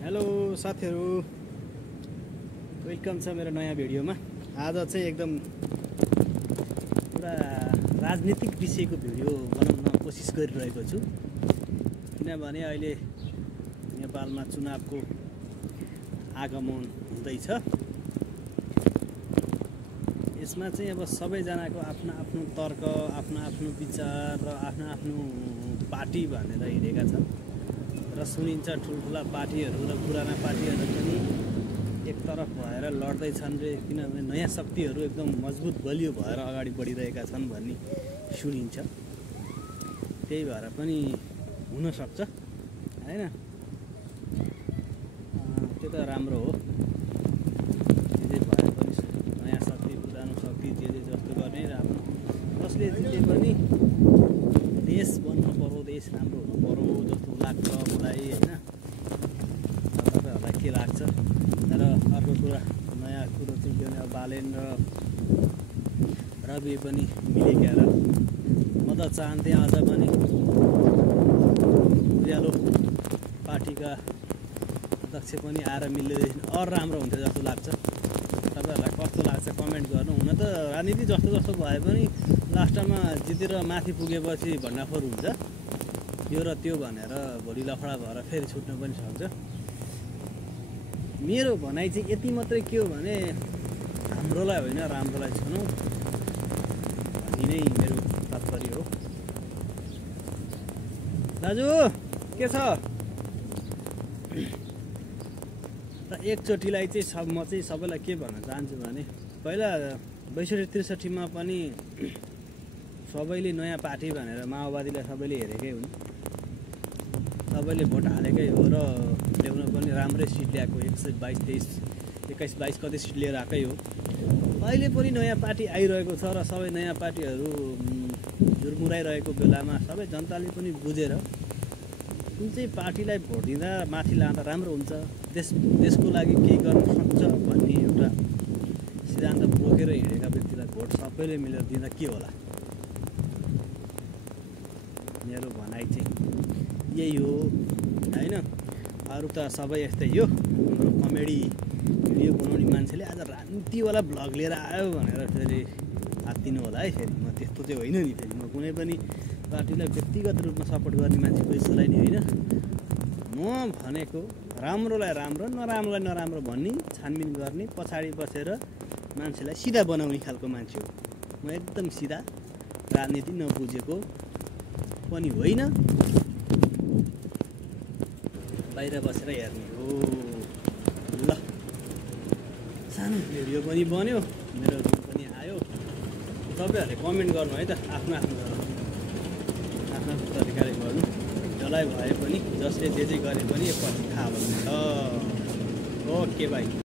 Hello साथीहरु, welcome छ मेरो नयाँ भिडियोमा। आज चाहिँ एकदम पुरा राजनीतिक विषयको भिडियो बनाउन कोसिस गरिरहेको छु, किनभने अहिले नेपालमा चुनावको आगमन हुँदैछ। यसमा चाहिँ अब सबैजनाको आफ्नो आफ्नो तर्क, आफ्नो आफ्नो विचार र आफ्नो आफ्नो पार्टी भनेर हिँडेका छन् र सुनिन्छ ठुल्ठुला पार्टीहरू र पुराना पार्टीहरू पनि एक तरफ भएर लड्दैछन् रे, किनभने नयाँ शक्तिहरू एकदम मजबुत बलियो भएर अगाडि बढिरहेका छन् भन्ने सुनिन्छ। त्यही भएर पनि हुन सक्छ हैन, त्यो त राम्रो हो। जे भए पनि नयाँ शक्ति पुरानो शक्ति जे जस्तो गर्ने राम्रो, कसले जिते पनि देश बन्न पर्यो, देश राम्रो हुनु पर्यो जस्तो लाग्छ मलाई हैन। तपाईहरुलाई के लाग्छ? तर अर्को कुरा, नयाँ कुरो चाहिँ के भने अब बालेन र रवि पनि मिलेका र म त चाहन्थे अझ पनि उज्यालो पार्टीका अध्यक्ष पनि आएर मिल्दैछन् अर राम्रो हुन्थ्यो जस्तो लाग्छ। तपाईहरुलाई कस्तो लाग्छ कमेन्ट गर्नु। हुन त राजनीति जस्तो जस्तो भए पनि लास्टमा जितेर माथि पुगेपछि भण्डाफोर हुन्छ, यो र त्यो भनेर भोलि लफडा भएर फेरि छुट्न पनि सक्छ। मेरो भनाइ चाहिँ यति मात्रै के हो भने हाम्रोलाई होइन राम्रोलाई छुनौँ भन्ने नै मेरो तात्पर्य हो। दाजु के छ? र एकचोटिलाई चाहिँ म चाहिँ सबैलाई के भन्न चाहन्छु भने, पहिला 62-63 पनि सबैले नयाँ पार्टी भनेर माओवादीलाई सबैले हेरेकै हुन्, सबैले भोट हालेकै हो र ल्याउन पनि राम्रै सिट ल्याएको, 122 कति सिट लिएर आएकै हो। अहिले पनि नयाँ पार्टी आइरहेको छ र सबै नयाँ पार्टीहरू झुरमुराइरहेको बेलामा सबै जनताले पनि बुझेर कुन चाहिँ पार्टीलाई भोट दिँदा माथि लाँदा राम्रो हुन्छ, देशको लागि केही गर्न सक्छ भन्ने एउटा सिद्धान्त बोकेर हिँडेका व्यक्तिलाई भोट सबैले मिलेर दिँदा के होला। मेरो भनाइ चाहिँ यही हो हैन। अरू त सबै यस्तै हो। हाम्रो कमेडी भिडियो बनाउने मान्छेले आज राजनीतिवाला भ्लग लिएर आयो भनेर फेरि हात्तिनु होला है। फेरि म त्यस्तो चाहिँ होइन नि, फेरि म कुनै पनि पार्टीलाई व्यक्तिगत रूपमा सपोर्ट गर्ने मान्छे पैसालाई नि होइन। म भनेको राम्रोलाई राम्रो, नराम्रोलाई नराम्रो भन्ने छानबिन गर्ने, पछाडि बसेर मान्छेलाई सिधा बनाउने खालको मान्छे हो म। एकदम सिधा, राजनीति नबुझेको पनि होइन, बाहिर बसेर हेर्ने हो। ल, सानो भिडियो पनि बन्यो, मेरो दिन पनि आयो। तपाईँहरूले कमेन्ट गर्नु है त, आफ्नो आफ्नो तरिकाले गर्नु। जसलाई भए पनि, जसले जे जे गरे पनि पछि थाहा हुन्छ। ओके भाइ।